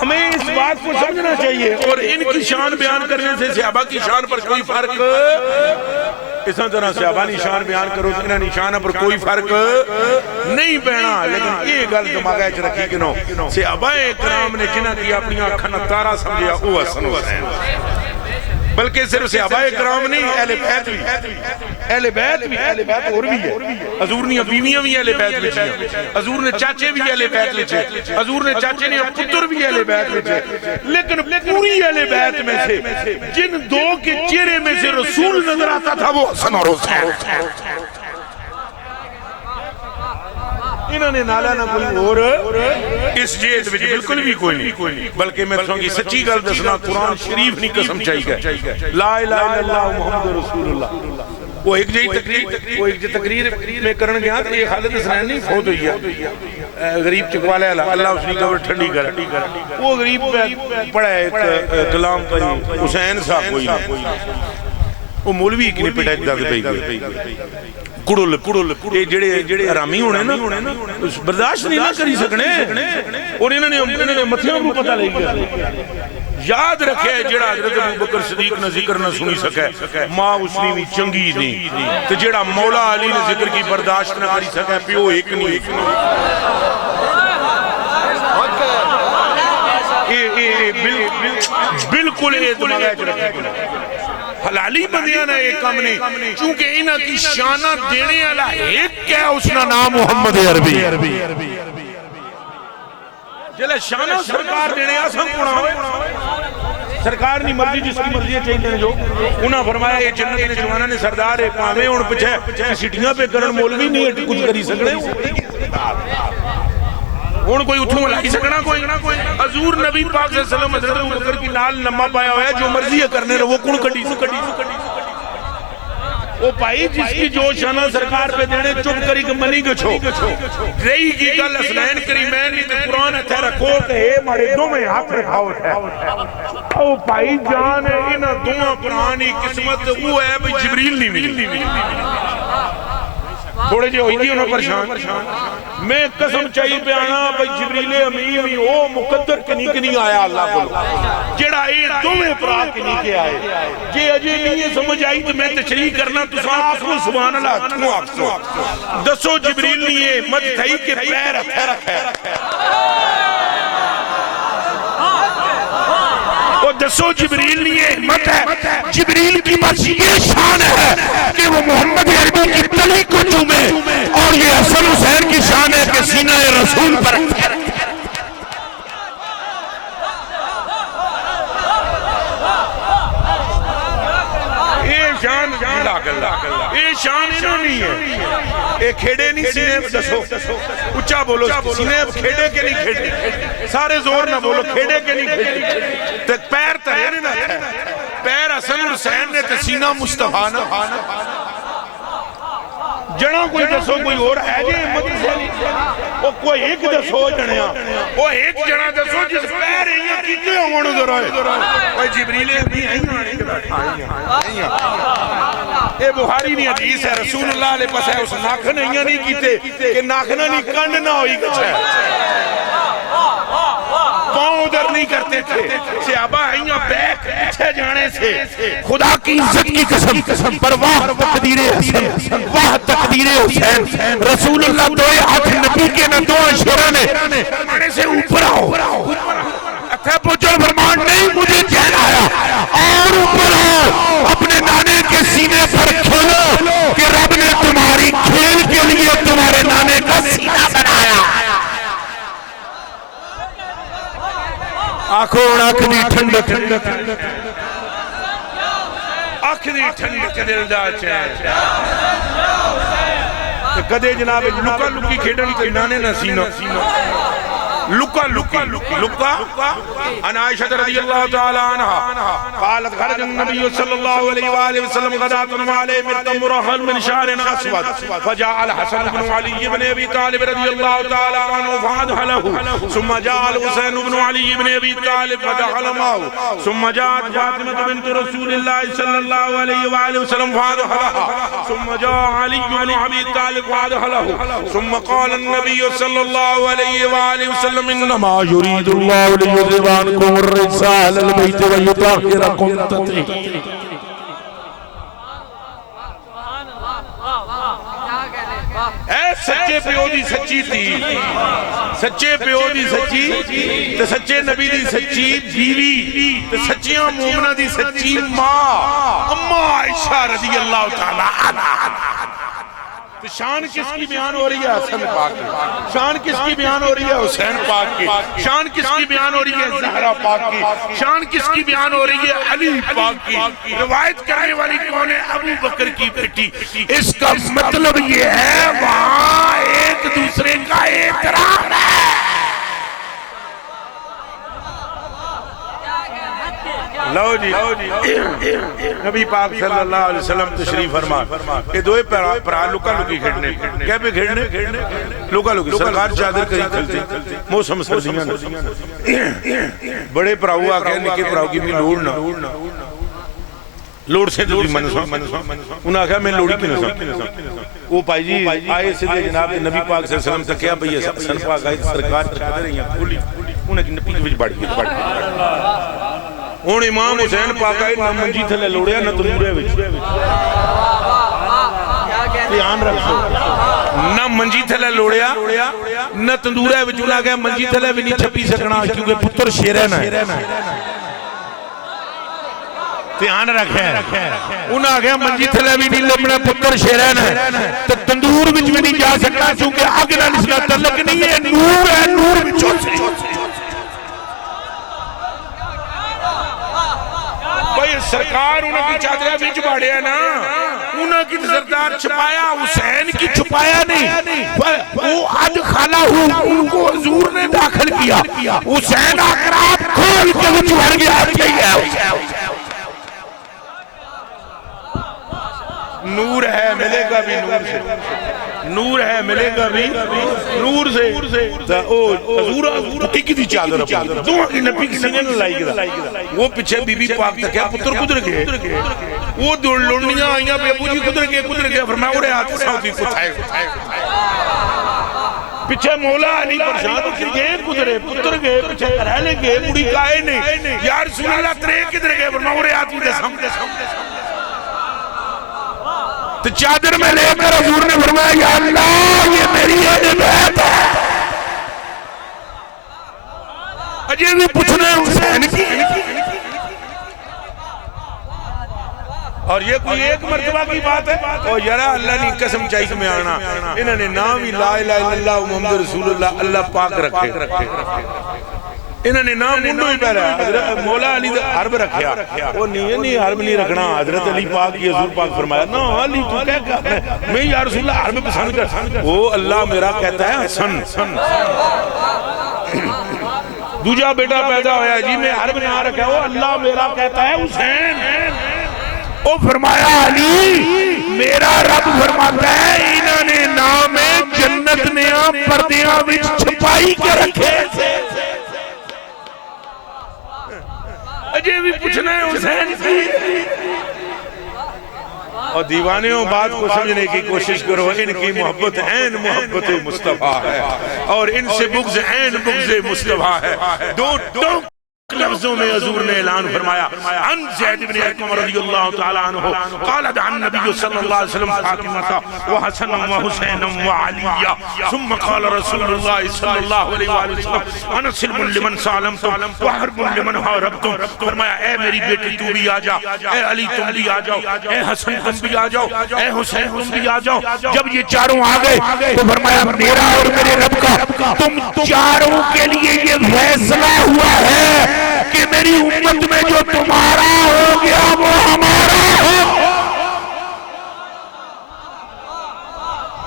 ہمیں اس بات کو سمجھنا چاہیے، اور ان کی شان بیان کرنے سے صحابہ کی شان پر کوئی فرق اس طرح صحابہ کی شان بیان کرو تو انہاں نشانہ پر کوئی فرق نہیں پینا، لیکن یہ گل دماغے چ رکھی کہ نو صحابہ کرام نے جنہاں کی اپنی آنکھاں تارا سمجھیا وہ حسن حسین، بلکہ صرف صحابہ کرام نہیں، اہل بیت بھی، اہل بیت بھی، اہل بیت اور بھی ہے، حضور نے بیویاں بھی اہل بیت وچ ہیں، حضور نے چاچے بھی اہل بیت وچ ہیں، حضور نے چاچے نے پتر بھی اہل بیت وچ ہیں، لیکن پوری اہل بیت میں سے جن دو کے چہرے میں سے رسول نظر آتا تھا وہ حسن اور حسین، انہوں نے نالا نہ کوئی اور اس جیت وچ بالکل بھی کوئی نہیں، بلکہ میں سوں گی سچی گل دسنا، قرآن شریف نہیں قسم چاہی گئے، لا الہ الا اللہ محمد رسول اللہ۔ وہ ایک جی تقریر میں کرن گیا تو یہ خالد حسنین نہیں فوت ہوئی ہے، غریب چکوالے اللہ اس نے قبر ٹھنڈی کر، وہ غریب پڑھا ہے ایک کلام پڑھی حسین صاحب کوئی وہ مولوی کی نہیں پٹھا داد پہ گئی کڑل یہ جڑے حرامی ہونے نا برداشت نہیں نہ کری سکنے، اور انہوں نے متھیوں کو پتہ لے گیا، یاد رکھے جڑا حضرت ابوبکر صدیق نے ذکر نہ سنی سکے ماں اس نے بھی چنگی نہیں، تو جڑا مولا علی نے ذکر کی برداشت نہ کری سکے پیو ایک نہیں، بالکل یہ دماغے چ رکھے حلالی بندیاں نے ایک کم نہیں، چونکہ انہاں کی شانہ دینے والا ایک کیا اس کا نام محمد عربی، جلے شانہ سرکار دینے آسان پڑھا ہوئے، سرکار نہیں مرضی جس کی مرضی چاہتے جو انہاں فرمایا یہ جنت نے جوانا نے سردار ہے پاہمیں ان پچھے سٹیاں پہ کرن مولوی نہیں ہے کچھ کری سکنے ان کوئی اٹھوں ملائی سکنا کوئی حضور نبی پاک صلی اللہ علیہ وسلم حضرت ابوبکر کی نال نمہ پایا ہوا ہے جو مرضی ہے کرنے رہے وہ کون کٹی وہ پائی جس کی جو شانہ سرکار پہ دینے چپ کری کہ منی گچھو رہی کی گل اسلین کریمین نہیں تو قرآن ہے رکھو کہ اے مارے دو میں ہاتھ رکھاؤ ہے او پائی جان ہے انہ دو قرآنی قسمت وہ ہے بھئی جبریل نہیں ملی تھوڑے جو ہوئی گی انہوں پرشان میں قسم چاہیے پہ آنا بھئی جبریل امین بھی او مقدر کنی کنی آیا اللہ کو جڑا اے دومیں پراک کنی کے آئے جے اجے نہیں سمجھ آئی تو میں تشریح کرنا تو ساتھ کو سبحان اللہ کیوں آپ سو دسو جبریل نہیں ہے مجھ تھائی کے پیر رکھے دسو جبریل نہیں ہے حکمت ہے جبریل کی بس یہ شان ہے کہ وہ محمد عربی کی تلی کو چومے اور یہ حسن حسین کی شان ہے کہ سینہ رسول پر یہ شان انہوں نہیں ہے یہ کھیڑے نہیں سینے دسو اچھا بولو سینے کھیڑے کے نہیں کھیڑے سارے زور نہ بولو کھیڑے کے نہیں کھیڑے تک پیر ترین نہ پیر حسن حسین نے تسینہ مصطفیٰ نہ جنا کوئی دسو کوئی اور ہے جی احمد حسین وہ کوئی ایک دسو جنیا وہ ایک جنا دسو جس پیر ایک کیتے ہونے ذرا ہے کوئی جبریل نہیں آئی اے بخاری نہیں حدیث ہے رسول اللہ علیہ پس ہے اس ناکھن نہیں کیتے کہ ناکھنہ نہیں کنڈ نہ ہوئی کچھ ہے پاؤں ادھر نہیں کرتے تھے صحابہ آئیاں بیک پیچھے جانے سے خدا کی عزت کی قسم پر واہ تقدیر حسن واہ تقدیر حسین رسول اللہ دوئے ہاتھ نبی کے نہ دو اشورہ نے فرمانے سے اوپر آؤ اتھے پوچھو فرمان نہیں مجھے چین آیا اور اوپر آؤ اپنے نانے کے سینے پر کھولو کہ رب نے تمہاری کھیل کے لیے تمہارے نانے کا سینہ بنایا آنکھوں آنکھنی ٹھنڈک آنکھنی ٹھنڈک دلدار چاہے کدے جناب لکا لکی کھیڑن کے نانے نہ سینہ لکا ان عائشہ رضی اللہ تعالی عنہ قالت خرج النبی صلی اللہ علیہ وآلہ وسلم غدات وعليه مرتم مرحل من شعر اسود فجاء الحسن بن علي بن ابي طالب رضی اللہ تعالی عنہ فادخله ثم جاء الحسين بن علي بن ابي طالب فدخل معه ثم جاءت فاطمة بنت رسول الله صلی اللہ علیہ وآلہ وسلم فادخلها ثم جاء علي بن ابي طالب فادخله ثم قال النبي صلی اللہ علیہ وآلہ وسلم وسلم انما يريد الله ليذهب عنكم الرجس اهل البيت ويطهركم تطهيرا. اے سچے پیو دی سچی تھی، سچے پیو دی سچی تے سچے نبی دی سچی بیوی تے سچیاں مومنہ دی سچی ماں اما عائشہ رضی اللہ تعالیٰ عنہ. شان کس کی بیان ہو رہی ہے؟ حسن پاک کی. شان کس کی بیان ہو رہی ہے؟ حسین پاک کی. شان کس کی بیان ہو رہی ہے؟ زہرا پاک کی. شان کس کی بیان ہو رہی ہے؟ علی پاک کی. روایت کرنے والی کون ہے؟ ابو بکر کی بیٹی. اس کا مطلب یہ ہے وہاں ایک دوسرے کا احترام ہے. لو جی نبی پاک صلی اللہ علیہ وسلم تشریف فرما کہ دوئے پرا لکا لکی کھڑنے کیا پہ کھڑنے لکا لکی سرکار چادر کری کھلتے موسم سردیاں بڑے پراؤ آگئے نکے پراؤ کی بھی لوڑنا لوڑ سے جو بھی منسوا انہاں کہا میں لوڑی کی نسا وہ پائی جی آئے سے دے جناب نبی پاک صلی اللہ علیہ وسلم تک کیا بھئی سن پاک آئے سرکار چادر رہی ہیں کھولی انہیں کی نپی کی بڑھ گئی ہون امام حسین پاک آئے نہ منجی تھلے لوڑیا نہ تنورے وچ دھیان رکھو نہ منجی تھلے لوڑیا نہ تندورے وچ انہاں کہا منجی تھلے بھی نہیں چھپی سکنا کیونکہ پتر شیرین ہے. دھیان رکھیں انہاں کہا منجی تھلے بھی نہیں لبنا پتر شیرین ہے تو تندور وچ بھی نہیں جا سکتا کیونکہ آگ نہ اس کا تعلق نہیں ہے نور ہے نور وچوں سے. سرکار انہوں کی چادرہ بھی چھپاڑے ہیں نا انہوں کی سردار چھپایا حسین کی چھپایا نہیں وہ آج خالہ ہوں ان کو حضور نے داخل کیا حسین آقرات کھول کے وہ چھوڑ گیا نور ہے ملے گا بھی نور سے نور ہے ملے گا بھی نور سے حضور ٹکی دی چادر دعا کی نبی کی سنے نہ لائی گا وہ پچھے بی بی پاک تک ہے پتر قدر گئے وہ لڑنیاں آئیاں بے ابو جی قدر گئے فرمایا اڑے آتے ساؤتھی کتھائے پچھے مولا علی پرشاد گئے قدرے پتر گئے پچھے کرہلے گئے مڑی کائے نہیں یا رسول اللہ ترے کدر گئے فرمایا اڑے آتی دے سامنے تو چادر میں لے کر حضور نے فرمایا یا اللہ یہ میری اہل بیت ہے اجے بھی پوچھنا ہے حسین کی اور یہ کوئی ایک مرتبہ کی بات ہے اور یرا اللہ نے قسم چاہیے میں آنا انہوں نے نام ہی لا الہ الا اللہ محمد رسول اللہ اللہ پاک رکھے انہوں نے نام منڈو ہی پہلا حضرت مولا علی حرب رکھیا وہ نہیں حرب نہیں رکھنا حضرت علی پاک کی حضور پاک فرمایا نا علی تو کہہ کہا میں یا رسول اللہ حرب پسند کر وہ اللہ میرا کہتا ہے حسن دوجہ بیٹا پیدا ہویا جی میں حرب نہ رکھا وہ اللہ میرا کہتا ہے حسین وہ فرمایا علی میرا رب فرماتا ہے انہوں نے نام جنت نیا پردیاں وچ چھپائی کے رکھے اجے بھی پوچھنا ہے حسین کی اور دیوانیوں بات کو سمجھنے کی کوشش کرو ان کی محبت عین محبت مصطفیٰ ہے اور ان سے بغض عین بغض مصطفیٰ ہے دو لفظوں میں حضور نے اعلان فرمایا عن زید بن ارقم رضی اللہ تعالی عنہ قال دعا النبی صلی اللہ علیہ وسلم فاطمہ وحسن وحسین وعلی ثم قال رسول اللہ صلی اللہ علیہ وسلم انا سلم لمن سالمتم وحرب لمن حاربتم فرمایا اے میری بیٹی تو بھی آ جا اے علی تم بھی آ جاؤ اے حسن تم بھی آ جاؤ اے حسین تم بھی آ جاؤ جب یہ چاروں آ گئے تو فرمایا میرا اور میرے رب کا تم چاروں کے لیے یہ فیصلہ ہوا ہے کہ میری امت میں جو تمہارا ہو گیا وہ ہمارا ہو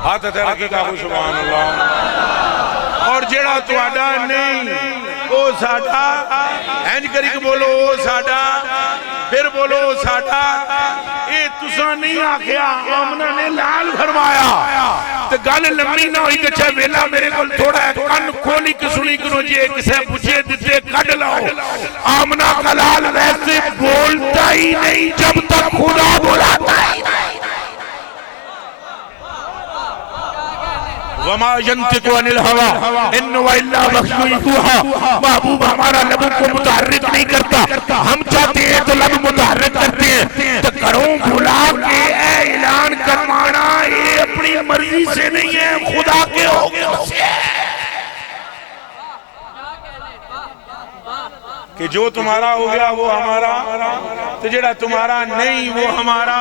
ہاتھ تیرکی کا سبحان اللہ اور جیڑا تواڈا نہیں او ساڈا اینج کری کہ بولو او ساڈا پھر بولو او ساڈا اے تساں نہیں آکھیا آمنہ نے لال فرمایا تو گل لمبی نہ ہوئی کہ چھے ویلا میرے کل تھوڑا ہے کن کھولی کی سنی کنو جے کسے پوچھے دیتے کڈ لاؤ آمنہ کا لال ویسے بولتا ہی نہیں جب تک خدا بولاتا ہی نہیں وما ينطق عن الهوى ان هو الا وحی یوحی. محبوب ہمارا لبوں کو متحرک نہیں کرتا، ہم چاہتے ہیں تو لب متحرک کرتے ہیں. تو کروں بھلا کے اے اعلان کروانا یہ اپنی مرضی سے نہیں ہے، خدا کے حکم سے ہے کہ جو تمہارا ہو گیا وہ ہمارا، تو جڑا تمہارا نہیں وہ ہمارا.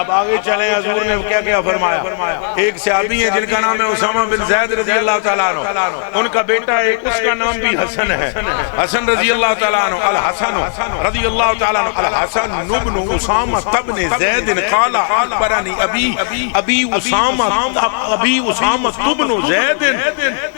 اب آگے چلیں، حضور نے کیا کیا فرمایا. ایک صحابی ہیں جن کا نام ہے اسامہ بن زید رضی اللہ تعالیٰ عنہ، ان کا بیٹا ایک اس کا نام بھی حسن ہے، حسن رضی اللہ تعالیٰ عنہ. الحسن رضی اللہ تعالیٰ عنہ الحسن ابن اسامہ ابن زید قال اخبرنی ابی اسامہ ابن زید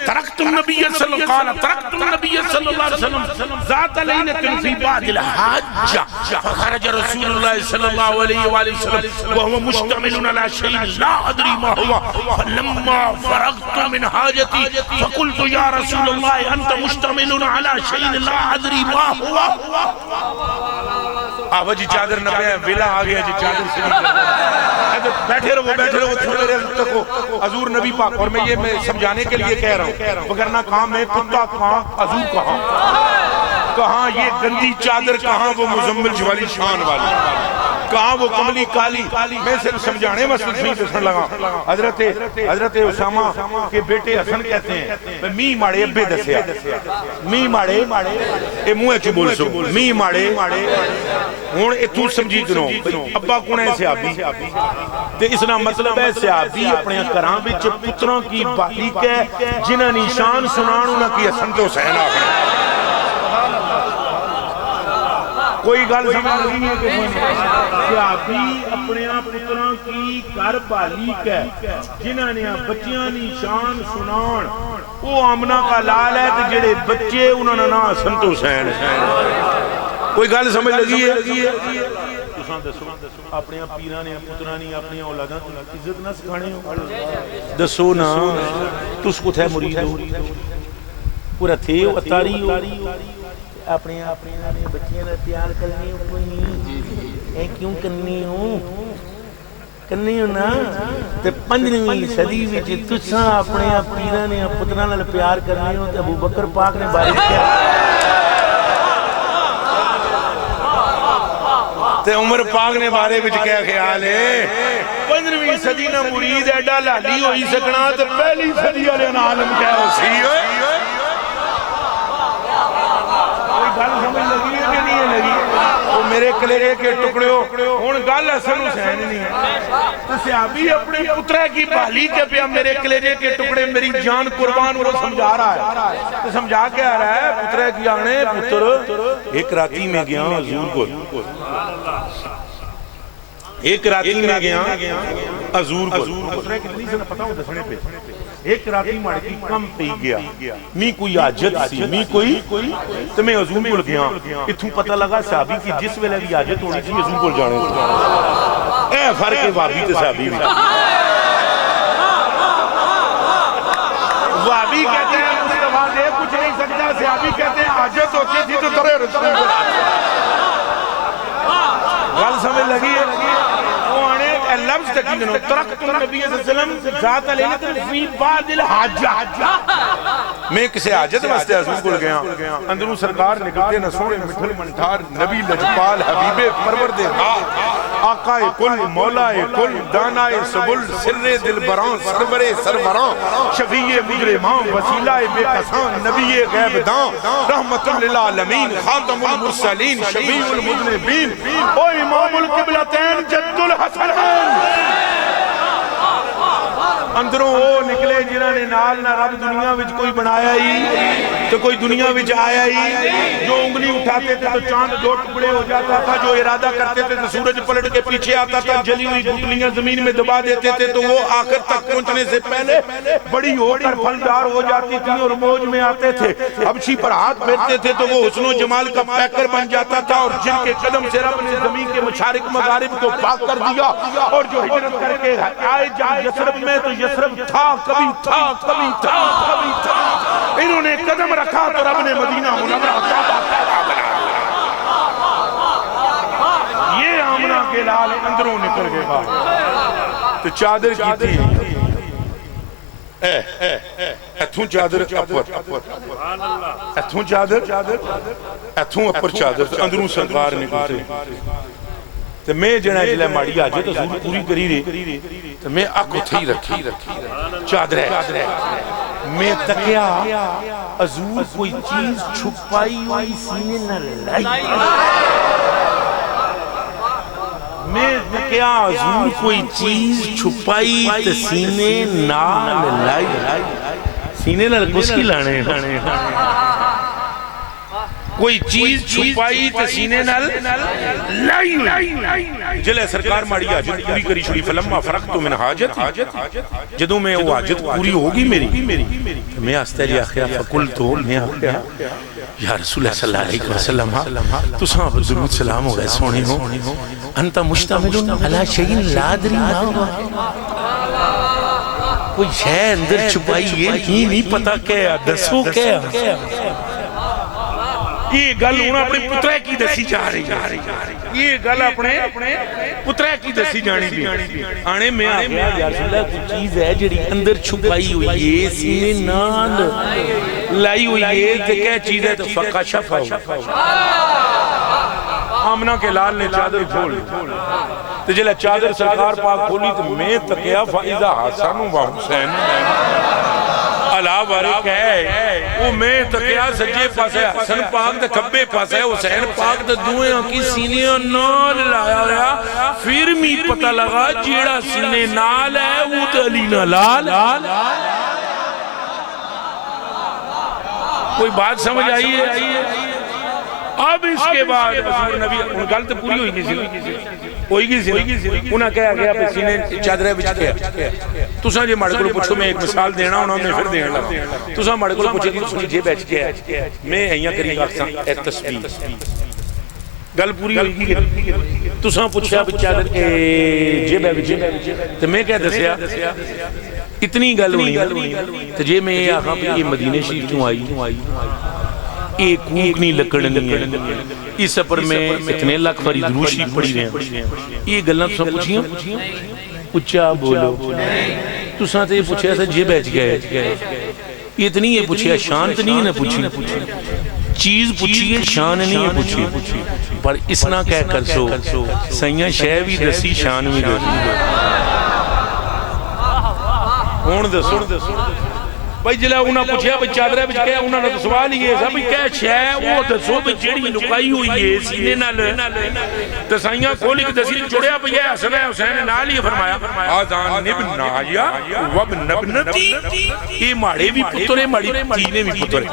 ترکت النبی صلی اللہ علیہ وسلم ذات ليلة في بعد الحج فخرج رسول الله صلى الله عليه وآله وسلم وهو مشتمل على شيء لا أدري ما هو. فلما فرغت من حاجتي فقلت يا رسول الله أنت مشتمل على شيء لا أدري ما هو. آبا جی چادر نہ پہ ویلا آگیا جی چادر سے نہیں بیٹھے رہو تھوڑے رہے تکو. حضور نبی پاک، اور میں یہ سمجھانے کے لیے کہہ رہا ہوں، وگرنہ کہاں میں کتا کہاں حضور کہاں یہ گندی چادر کہاں وہ مزمل والی شان والی کہاں وہ کملی کالی. میں صرف سمجھانے مسئلہ نہیں دسن لگا. حضرت اسامہ کے بیٹے حسن کہتے ہیں می ماڑے ابے دسیا، می ماڑے اے منہ چ بول سو می ماڑے ہن اے تو سمجھی کرو ابا کون ہے صحابی تے اس دا مطلب ہے صحابی اپنے گھراں وچ پتراں کی باریک ہے جنہاں نی شان سنان انہاں کی حسن تے حسین آکھنا. کوئی گل سمجھ نہیں ہے کہ صحابی اپنے پتراں کی گھر بالیک ہے جنہاں نے بچیاں نی شان سنان وہ آمنہ کا لال ہے تے جڑے بچے انہاں دا نام حسن تے حسین ہے. کوئی گل سمجھ لگی ہے؟ تساں دسو اپنے پیراں نے پتراں نے اپنی اولاداں تے عزت نہ سکھانے ہو؟ دسو نا تس کوتھے مرید ہو؟ پورا تھے اتاری ہو اپنے بچیاں دا پیار کرنی ہو کوئی اے کیوں کرنی ہو نا. تے 15ویں صدی وچ تساں اپنے پیراں نے پتراں نال پیار کرنی ہو تے ابو بکر پاک نے بارش کیا تے عمر پاک نے بارے وچ کیا خیال ہے. 15ویں صدی نہ مرید ایڈا لالی ہوئی سکنا تے پہلی صدی والے عالم کیا ہو سی ہوئے. گل سمجھ لگی ہے کہ نہیں لگی؟ وہ میرے کلیجے کے ٹکڑے ہوں گل حسن حسین نہیں ہے. تو صحابی اپنے پترے کی بھالی کے پہ میرے کلیجے کے ٹکڑے میری جان قربان وہ سمجھا رہا ہے. تو سمجھا کے آ رہا ہے پترے کی آنے پتر ایک راتی میں گیا حضور کو، ایک راتی میں گیا حضور کو، پترے کتنی سے نہ پتا ہوں دسنے پہ ایک راتی مڑکی کم پی گیا می کوئی حاجت سی می کوئی تو میں حضور کو گیا. اتھوں پتہ لگا صحابی کی جس ویلے بھی حاجت ہونی تھی حضور کو جانے اے فرق ہے وابی تے صحابی بھی. وابی کہتے ہیں مصطفیٰ دے کچھ نہیں سکتا، صحابی کہتے ہیں حاجت ہوتی تھی تو ترے رسول گل سمجھ لگی ہے. لفظ تکیدنو ترکت النبی صلی اللہ علیہ وسلم ذات لیلۃ فی بعد الحج. میں کسی حاجت واسطے حضور کو گیا، اندروں سرکار نکلتے نہ سونے مٹھل منٹھار نبی لجپال حبیب پروردگار آقا کل مولا کل دانا سبل سر دلبراں سرور سربراں شفیع مجرماں وسیلہ بے کساں نبی غیب داں رحمت للعالمین خاتم المرسلین شفیع المذنبین او امام القبلتین جد الحسنین. اندروں وہ نکلے جنہاں نے نال نہ رب دنیا وچ کوئی بنایا ہی تو کوئی دنیا وچ آیا ہی. جو انگلی اٹھاتے تھے تو چاند دو ٹکڑے ہو جاتا تھا، جو ارادہ کرتے تھے تو سورج پلٹ کے پیچھے آتا تھا، جلی ہوئی گٹلیاں زمین میں دبا دیتے تھے تو وہ آخر تک پہنچنے سے پہلے بڑی ہو کر پھلدار ہو جاتی تھی اور موج میں آتے تھے. حبشی پر ہاتھ پھیرتے تھے تو وہ حسن و جمال کا پیکر بن جاتا تھا، اور جن کے قدم سے رب نے زمین کے مشارق مغارب کو پاک کر دیا. اور جو ہجرت کر کے آئے جائے یثرب میں تو یثرب تھا کبھی تھا کبھی تھا کبھی تھا، انہوں نے قدم رکھا تو رب نے مدینہ منورہ کعبہ پیدا بنایا. یہ آمنہ کے لال اندروں نکل گئے باہر. تو چادر کی تھی اتھوں چادر اپر اتھوں چادر اتھوں اپر چادر اندروں سرکار نکلتے تو میں جنہیں جلے ماڑی آجے تو ضرور پوری کری رہے تو میں اکو تھی رکھی چادر ہے میں تکیا حضور کوئی چیز چھپائی ہوئی سینے نہ لائی میں تکیا حضور کوئی چیز چھپائی تو سینے نہ لائی سینے نہ کس کی لانے کوئی چیز چھپائی تو سینے نہ لائی جلے سرکار ماڑی حاجت پوری کری چھوڑی فلما فرقت من حاجت جدوں میں وہ حاجت پوری ہوگی میری میں آستیری آخیا فقلتو میں آخیا یا رسول اللہ صلی اللہ علیہ وسلم تو صاحب درود سلام ہو گئے سونے ہو انتا مشتمل علی شیئن لادری ما ہوا کوئی شے اندر چھپائی یہ نہیں پتا کیا دسو کیا یہ گل انہوں اپنے پترے کی دسی جا رہی یہ گل اپنے پترے کی دسی جانی بھی آنے میں آگیا یا رسول اللہ کوئی چیز ہے جڑی اندر چھپائی ہوئی ہے سینے نال لائی ہوئی ہے تو کیا چیز ہے تو فقہ شفا ہو آمنہ کے لال نے چادر کھول تو جلے چادر سرکار پاک کھولی تو میں تکیا فائدہ حسن و حسین اللہ بارک ہے وہ میں تکیا سجے پاس ہے حسن پاک دے کبے پاس ہے حسین پاک دے دوئے کی سینیاں نال لایا ہویا پھر می پتہ لگا جیڑا سینے نال ہے وہ علی نال کوئی بات سمجھ آئی ہے اب اس کے بعد رسول نبی ان گل تو پوری ہوئی گئی سی انہاں کہا گیا پہ سینے چادرہ بچ کے تساں جے ماڑے کو پوچھو میں ایک مثال دینا انہوں نے پھر دینا لگا تساں ماڑے کو پوچھے کہ تساں جے بیچ کے میں ایاں کری گا اے تسبیح گل پوری ہوئی گی تساں پوچھا بھی چادر جے بیچ تو میں کہہ دسیا اتنی گل ہوئی تو جے میں آخاں پہ یہ مدینہ شریف کیوں آئی ایک کوکنی لکڑنی ہے اس پر میں اتنے لاکھ فرید روشی پڑی رہے ہیں یہ گلنا تو سب پوچھیاں اچھا بولو تو ساتھ یہ پوچھے ایسا جے بیچ گئے یہ اتنی یہ پوچھے شان تو نہیں نہ پوچھی چیز پوچھئے شان نہیں پوچھی پر اس نہ کہہ کر سو سیاں شہ بھی دسی شان بھی دسی ہون دسو بھائی جلے انہاں پوچھیا بھئی چادرہ بچ گیا انہاں نے تو سوال ہی ہے سب کیا شے وہ دسو بھئی جیڑی لکائی ہوئی ہے سینے نال تسائیاں کھولی کے دسی جڑیا بھئی حسن حسین نال ہی فرمایا آذان ابن آیا وابن ابنتی یہ ماڑے بھی پترے ماڑی تینے بھی پترے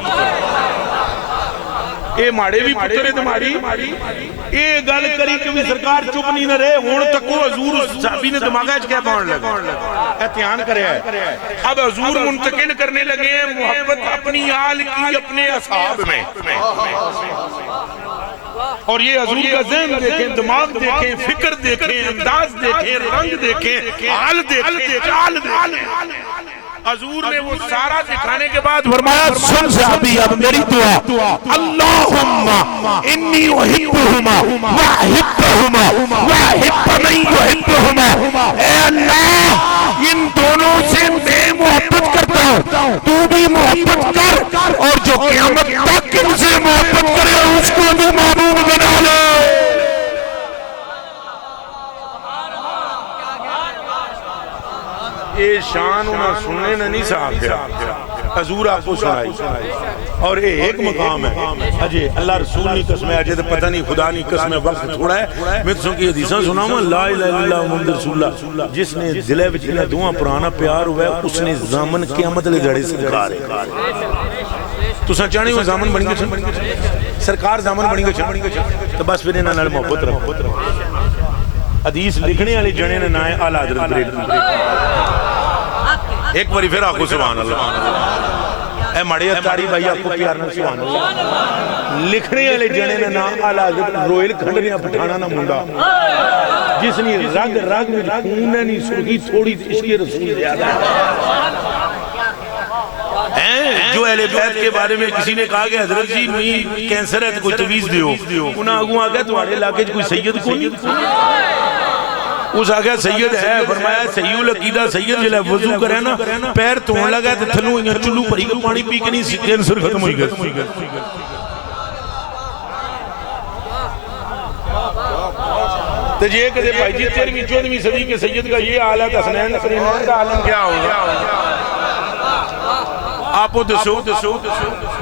اے ماڑے بھی پترے تمہاری اے گل کری کہ سرکار چپ نہیں نہ رہے ہون تک وہ حضور صحابی نے دماغہ اچھ کیا پاؤن لگا احتیان کرے ہے اب حضور منتقل کرنے لگے ہیں محبت اپنی آل کی اپنے اصحاب میں اور یہ حضور کا ذہن دیکھیں دماغ دیکھیں فکر دیکھیں انداز دیکھیں رنگ دیکھیں حال دیکھیں چال دیکھیں حضور نے وہ سارا دکھانے کے بعد فرمایا سن صحابی اب میری دعا اللہم انی احبہما واحبہما واحب من یحبہما اے اللہ ان دونوں سے میں محبت کرتا ہوں تو بھی محبت کر اور جو قیامت تک ان سے محبت کرے اس کو بھی محبوب بنا لے یہ شان انہاں سننے نہ نہیں صاحب دیا حضور آپ کو سنائی اور ایک مقام ہے اجے اللہ رسول نہیں قسم ہے اجے تو پتہ نہیں خدا نہیں قسم ہے وقت تھوڑا ہے میں تو سن کی حدیثاں سناؤں لا الہ الا اللہ محمد رسول اللہ جس نے دلے وچ دعا پرانا پیار ہوا ہے اس نے زامن قیامت لے جڑے سرکار ہے تو سن چاہنے وہ زامن بن گئے سرکار زامن بن گئے تو بس پھر انہاں نال محبت رکھو حدیث لکھنے والے جنے نے نام ہے اعلی حضرت بریلوی ایک باری پھر آخو سبحان اللہ اے مڑے اتاری بھائی آپ کو پیار نہ سبحان اللہ لکھنے والے جنے نے نام اعلی حضرت رویل کھنڈریاں پٹھانا نہ منڈا جس نے رگ رگ میں خون نہیں سرخی تھوڑی عشق رسول زیادہ جو اہل بیت کے بارے میں کسی نے کہا کہ حضرت جی میں کینسر ہے تو کوئی تویز دیو انہاں آگوں آگیا تو آڑے علاقے کوئی سید کو نہیں اس آگیا سید ہے فرمایا صحیح العقیدہ سید جلے وضو کرے نا پیر تون لگا تے تھلوں ہوئی چلو پڑی کے پانی پی کے نہیں سکین سر ختم ہوئی گئے تو یہ کہتے بھائی جی 13ویں 14ویں صدی کے سید کا یہ حال ہے حسنین نصرین کا عالم کیا ہوگا آپ دسو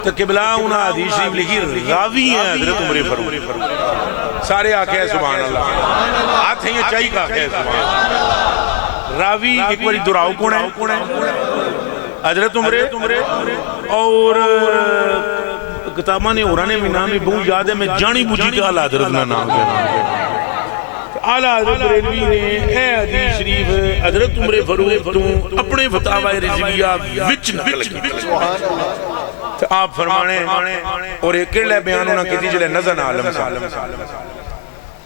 تو قبلہ انہا حدیث شریف لکھی راوی ہیں حضرت عمر فاروق سارے آکے ہیں سبحان اللہ ہاتھ ہیں یہ چاہی کا آکے ہیں سبحان اللہ راوی ایک باری دراؤ کون ہے حضرت عمر اور کتابہ نے اورانے میں نامی بہت یاد ہے میں جانی بوجھی کے اعلیٰ حضرت نہ نام کے اعلیٰ حضرت بریلوی نے اے حدیث شریف حضرت عمر فاروق تو اپنے فتاوہ رضویہ وچ نقل کی تو آپ فرمانے اور ایک کڑلے بیان ہونا کہتی جلے نظر عالم سے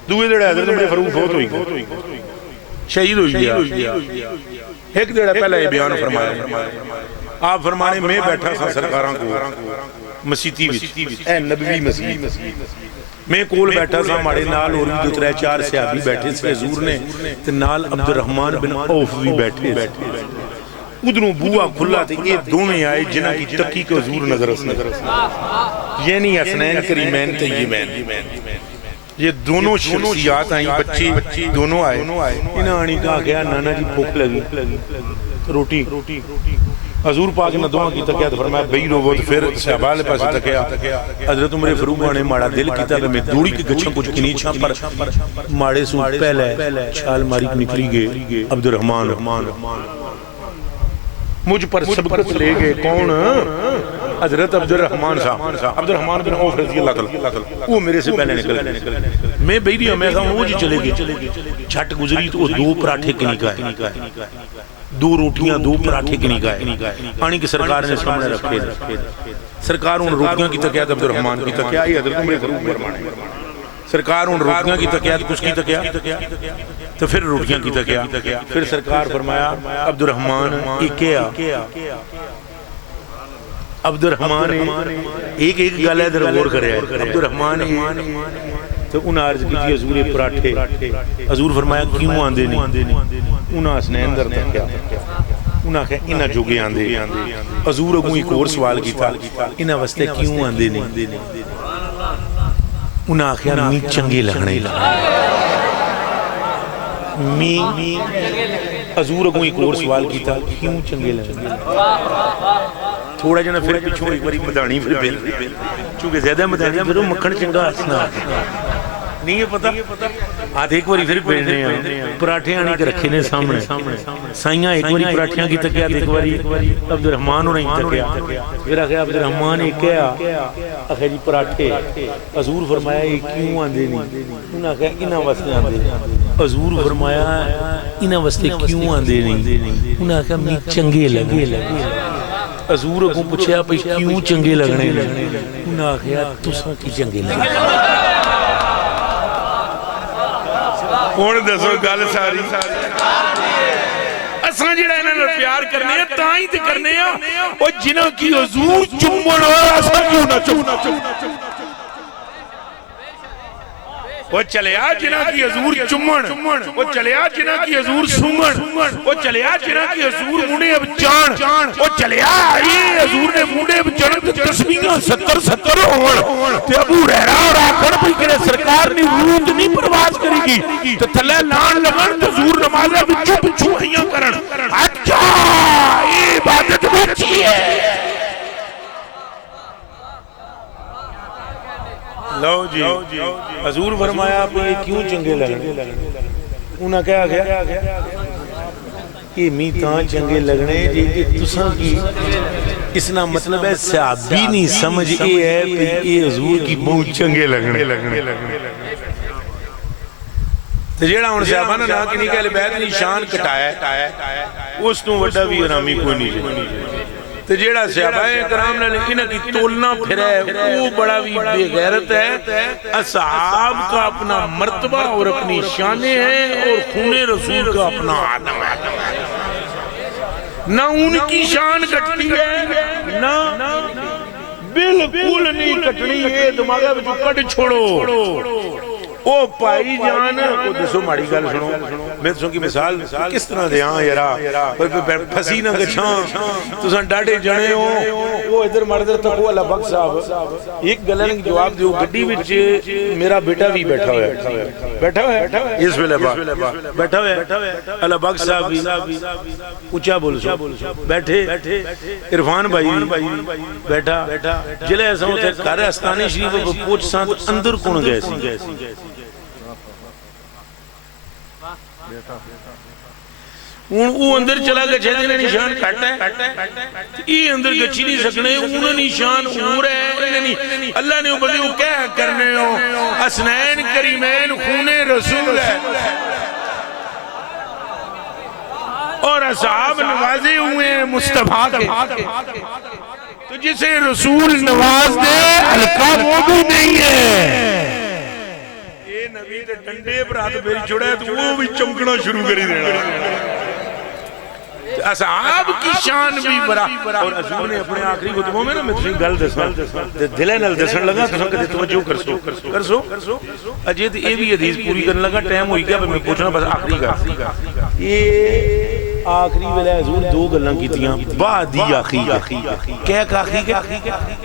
دوئے دیڑے حضرت عمر فاروق فوت ہوئی شہید ہوئی گیا ایک دیڑے پہلے یہ بیان فرمایا آپ فرمانے میں بیٹھا سا سرکاراں کو مسیحی وچ اے نبوی مسیح میں کول بیٹھا سا ہمارے نال اور بھی دوترے 4 صحابی بیٹھے سے حضور نے تے نال عبد الرحمن بن عوف بھی بیٹھے ادھروں بوا کھلا تھے یہ دونے آئے جنہ کی تقی کے حضور نظر یعنی حسنین کریمین طیبین یہ دونوں شخصیات آئیں بچے دونوں آئے انہاں آنی کہا گیا نانا جی بھوک لگی روٹی حضور پاک نے دعا کی تکیا تو فرمایا بھئی رو پھر صحابہ لے پاس تکیا حضرت عمر فاروق نے ماڑا دل کیتا کہ میں دوڑی کے گچھا کچھ کنی چھا پر ماڑے سو پہلے چھال ماری نکلی گئے عبد الرحمن مجھ پر سبقت لے گئے کون حضرت عبد الرحمن صاحب عبد الرحمن بن عوف رضی اللہ تعالی وہ میرے سے پہلے نکل گئے میں بیٹی ہوں میں کہا وہ جی چلے گئے چھٹ گزری تو 2 پراٹھے کی نکائے 2 روٹیاں 2 پراٹھے کی نکائے پانی کی سرکار نے سامنے رکھے سرکار ان روٹیاں کی تکیات عبد الرحمن کی تکیات یہ حضرت عمر فاروق فرمانے سرکار ان روٹیاں کی تکیات کس کی تکیات تو پھر روٹیاں کی تکیات پھر سرکار فرمایا عبد الرحمن کیا عبد الرحمن ایک گالہ در غور کرے عبد الرحمن تو انہاں عرض کی تھی حضور پراٹھے حضور فرمایا کیوں آندے نہیں انہاں حسنین در تکیا انہاں کہا انہاں جو گے آندے حضور اگوں ایک اور سوال کی تھا انہاں وستے کیوں آندے نہیں انہاں کہا می چنگے لگنے می حضور اگوں ایک اور سوال کی تھا کیوں چنگے لگنے تھوڑا جنا پھر پچھوں ایک باری مدانی پھر بیل چونکہ زیادہ مدانی پھر وہ مکھن چنگا ہسنا نہیں ہے پتا آدھے ایک باری پھر بیلنے ہیں پراٹھے آنے کے رکھے نے سامنے سائیاں ایک باری پراٹھیاں کی تکیات ایک باری عبد الرحمن ہو نہیں تکیات پھر آخر عبد الرحمن ایک کیا آخر جی پراٹھے حضور فرمایا یہ کیوں آندے نہیں انہاں کہا انہاں واسطے آندے حضور فرمایا انہاں واسطے کیوں آندے نہیں انہاں کہا میں چنگے لگے حضور کو پوچھا پہ کیوں چنگے لگنے انہاں کہا تساں کی چنگے لگنے کون دسو گل ساری اساں جڑا انہاں نال پیار کرنے ہیں تاں ہی تے کرنے ہیں او جنہاں کی حضور چمن اساں کیوں نہ چمن وہ چلیا جنہاں کی حضور چمن وہ چلیا جنہاں کی حضور سنگن وہ چلیا جنہاں کی حضور مونڈے اب جان وہ چلیا یہ حضور نے مونڈے اب جان تسبیحاں 70 ہون تے ابو ہریرہ اور آکھن بھی کرے سرکار نے وجود نہیں پرواز کرے گی تے تھلے لان لگن تے حضور نمازاں وچوں پچھوں ہیاں کرن اچھا یہ عبادت بچی ہے لو جی حضور فرمایا آپ یہ کیوں چنگے لگنے انہاں کہا گیا یہ میتاں چنگے لگنے جی کہ تساں کی اس نا مطلب ہے صحابی نہیں سمجھ یہ ہے کہ یہ حضور کی بہت چنگے لگنے تو جیڑا ان صحابہ نے نا کہ نہیں کہ بیت نے شان کٹایا اس تو وڈا بھی ارامی کوئی نہیں تو جیڑا صحابہ کرام نے انہاں کی تولنا پھرے وہ بڑا بھی بے غیرت ہے اصحاب کا اپنا مرتبہ اور اپنی شانے ہیں اور خون رسول کا اپنا آدم ہے نہ ان کی شان کٹتی ہے نہ بالکل نہیں کٹنی ہے دماغہ بچو کٹ چھوڑو او پائی جان او دسو ماڑی گل سنو میں تسوں کی مثال کس طرح دے ہاں یارا پھسی نہ گچھاں تساں ڈاڈے جنے ہو وہ ادھر مردر تکو اللہ بخش صاحب ایک گلن کی جواب دیو گڈی وچ میرا بیٹا بھی بیٹھا ہوا ہے بیٹھا ہوا ہے اس ویلے بیٹھا ہوا ہے اللہ بخش صاحب بھی اونچا بول سو بیٹھے عرفان بھائی بیٹھا جلے ایسا ہوتا ہے کار استانی شریف پوچھ ساتھ اندر کون گئے سی وہ اندر چلا گیا چھے دینے نشان کھاٹا ہے یہ اندر گچھی نہیں سکنے انہوں نشان ہو رہے ہیں اللہ نے اوپر دیو کیا کرنے ہو حسنین کریمین خون رسول ہے اور اصحاب نوازے ہوئے ہیں مصطفیٰ کے تو جسے رسول نواز دے ہلکا وہ بھی نہیں ہے یہ نبی دے ڈنڈے پر ہاتھ میری چھوڑا ہے تو وہ بھی چمکنا شروع کری دینا اصحاب کی شان بھی برا اور حضور نے اپنے آخری خطبوں میں نا میں تجھے گل دسنا دلے نل دسن لگا تو کہ توجہ کرسو اجید اے بھی حدیث پوری کرنے لگا ٹائم ہوئی گیا میں پوچھنا بس آخری کا یہ آخری ویلے حضور دو گلاں کیتیاں بعد ہی آخری کیا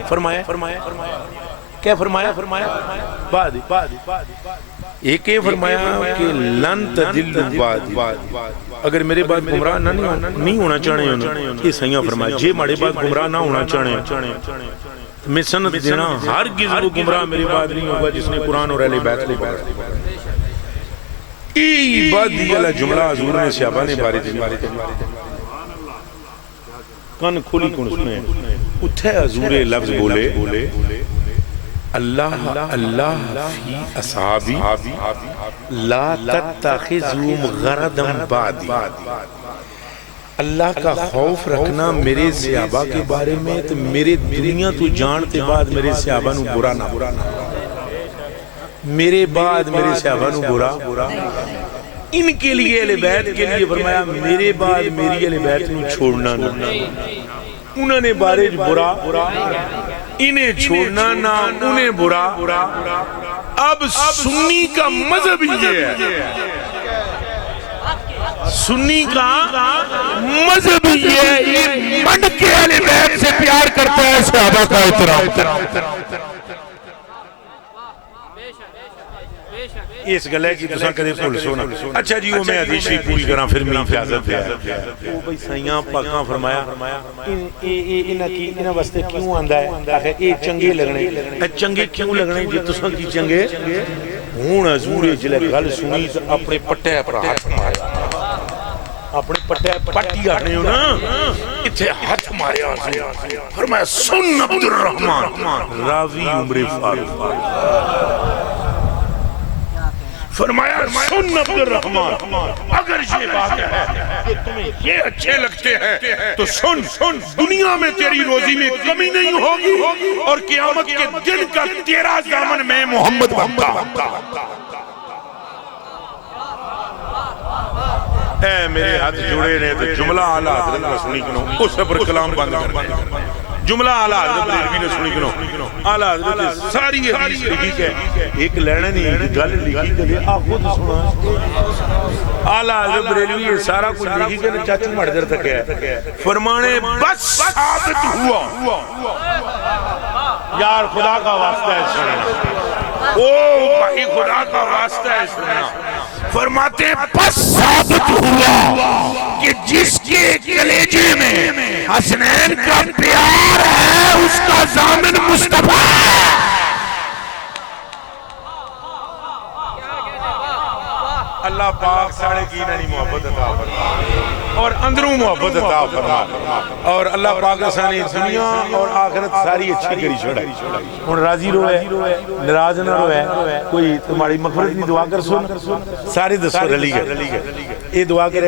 فرمایا کیا فرمایا بعد ایک یہ فرمایا کہ لن تدل بعد اگر میرے بعد گمراہ نہیں ہونا چاہنے یہ سیاں فرمایا جے مارے بعد گمراہ نہ ہونا چاہنے میں سنت دینا ہرگز وہ گمراہ میرے بعد نہیں ہوگا جس نے قرآن اور اہل بیت کو ای بعد دیالا جملہ حضور نے صحابہ نے باری تھی کان کھولی کن سنے اتھے حضور لفظ بولے اللہ اللہ فی اصحابی لا تتخذوا غرضا بعدی اللہ کا خوف رکھنا میرے صحابہ کے بارے میں تو میرے دنیا تو جانتے بعد میرے صحابہ نو برا نہ میرے بعد میرے صحابہ نو برا ان کے لیے اہل بیت کے لیے فرمایا میرے بعد میری اہل بیت نو چھوڑنا نہ انہوں نے بارے برا انہیں چھوڑنا نہ انہیں برا اب سنی کا مذہب یہ ہے سنی کا مذہب یہ ہے یہ من کے اہل بیت سے پیار کرتا ہے صحابہ کا احترام اس گلے کی تساں کدے بھول سونا اچھا جی وہ میں حدیث شریف پوری کراں پھر میں اجازت ہے وہ بھائی سائیاں پاکاں فرمایا انہاں واسطے کیوں آندا ہے آخر اے چنگے لگنے چنگے کیوں لگنے جے تساں کی چنگے ہن حضور جلے گل سنی تے اپنے پٹے پر ہاتھ ماریا اپنے پٹے پٹی آنے ہو نا اتھے ہاتھ ماریا فرمایا سن عبد الرحمن راوی عمر فاروق فرمایا سن عبد الرحمن اگر یہ بات ہے کہ تمہیں یہ اچھے لگتے ہیں تو سن دنیا میں تیری روزی میں کمی نہیں ہوگی اور قیامت کے دن کا تیرا دامن میں محمد بنتا اے میرے ہاتھ جڑے رہے تو جملہ اعلیٰ حضرت نے سنی کنو اس پر کلام بند کر دیں جملہ اعلیٰ حضرت بریلوی نے سنی کنو اعلیٰ حضرت نے ساری حدیث لکھی کہ ایک لڑنے نہیں ایک گل لکھی کہ آپ خود سنا اعلیٰ حضرت بریلوی سارا کچھ لکھی کہ چاچو مردر تک ہے فرمانے بس ثابت ہوا یار خدا کا واسطہ ہے سننا او بھائی خدا کا واسطہ ہے سننا فرماتے بس ثابت ہوا کہ جس کے کلیجے میں حسنین کا پیار ہے اس کا ضامن مصطفیٰ اللہ پاک ساڑھے کی ننی محبت عطا فرما اور اندروں محبت عطا فرما اور اللہ پاک سانی دنیا اور آخرت ساری اچھی کری چھوڑا اور راضی روئے نراض نہ روئے کوئی تمہاری مغفرت کی دعا کر سن سارے دسو رلی گئے یہ دعا کرے